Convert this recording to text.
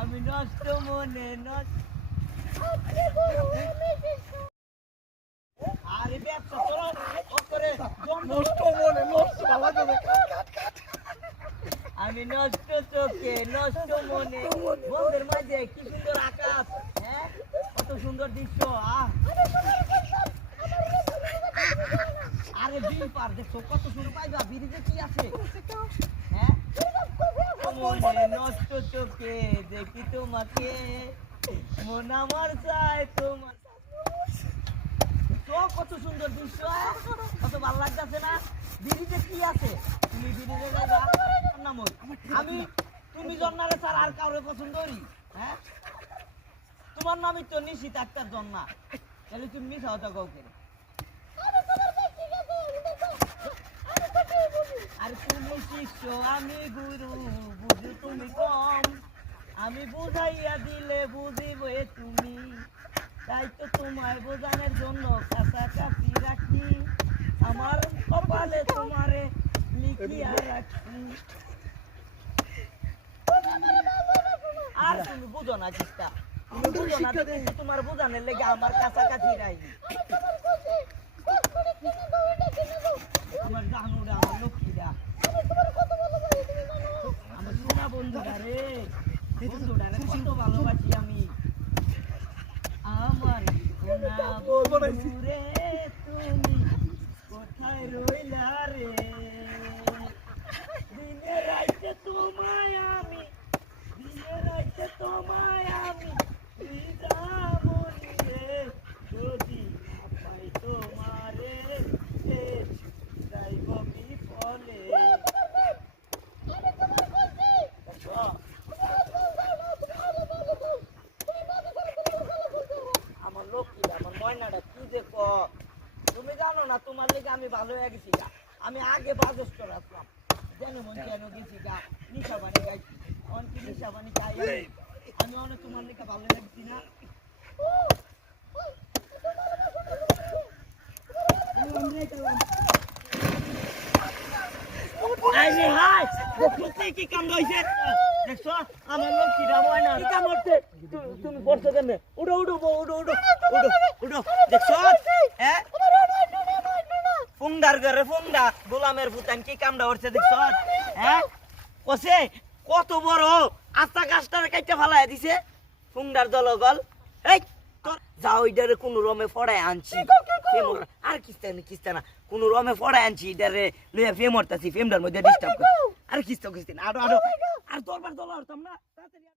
আমি নষ্ট মনে নষ্ট আমি নষ্ট চোখে নষ্ট মনে বন্ধের মাঝে কি সুন্দর আকাশ হ্যাঁ কত সুন্দর দৃশ্য আহ আরে বিল পার, দেখছ? কত সুন্দর পাইবা? বিরিজে কি আছে? মনে নষ্ট চোখে দেখি তোমাকে। মন আমার চায় তোমার তো কত সুন্দর দৃশ্য হ্যাঁ? কত ভালো লাগতেছে না? বিরিজে কি আছে? তুমি আমি তুমি জন্নারে স্যার আর কাউরে পছন্দ করি হ্যাঁ? তোমার নামই তো নিশিত আক্তার জন্না। তাহলে তুমি মিশা হতো কাউকে আর তুমি শিষ্য আমি গুরু, বুঝু তুমি কম। আমি বুঝাইয়া দিলে বুঝিবে তুমি। তাই তো তোমায় বোঝানোর জন্য কাছাকাছি রাখি। আমার কপালে তোমারে লিখিয়া রাখি। আর তুমি বুঝো না চিস্তা তুমি বুঝো না তোমার বোঝানোর লেগে আমার কাছাকাছি রাখি আমার জানুরা আমার লক্ষ্মীরা আমার সোনা বন্ধুরা রে। বন্ধুরা রে কত ভালোবাসি আমি। আমার বন্ধু। ময়নাটা কি দেখো তুমি জানো না তোমার লেগে আমি ভালো হয়ে গেছি গা। আমি আগে বাজস্ত রাখলাম যেন মন কেন গেছি গা। নিশা বানি গাইছি। অনেক নিশা বানি গাই আমি। অনেক তোমার লেগে ভালো লাগছি না? হাই! দেখতে কি কাম হইছে? দেখছ? আমার লক্ষ্মীরা ময়না কি কাম হচ্ছে? তুমি পড়ছো কেন উড়ো বউ, উড়ো উড়ো উড়ো উড়ো দেখছ? হ্যাঁ? ফুংডার ঘরে ফুংডা গোলামের ফুটান কি কামটা হচ্ছে দেখছ? হ্যাঁ? কসে কত বড় আস্তা গাছটারে কাইটা ফালাই দিছে। ফুংডার দলগল এই তোর যাও ইডারে কোন রমে ফড়ায় আনছি। আর কিস্তা না কিস্তা না। কোন রমে ফড়ায় আনছি ইডারে লইয়া ফেমরতাছি ফেমটার মধ্যে ডিস্টার্ব করে। আর কিস্তা কিস্তা না। আরও আরও। আর দরবার দল হতাম না।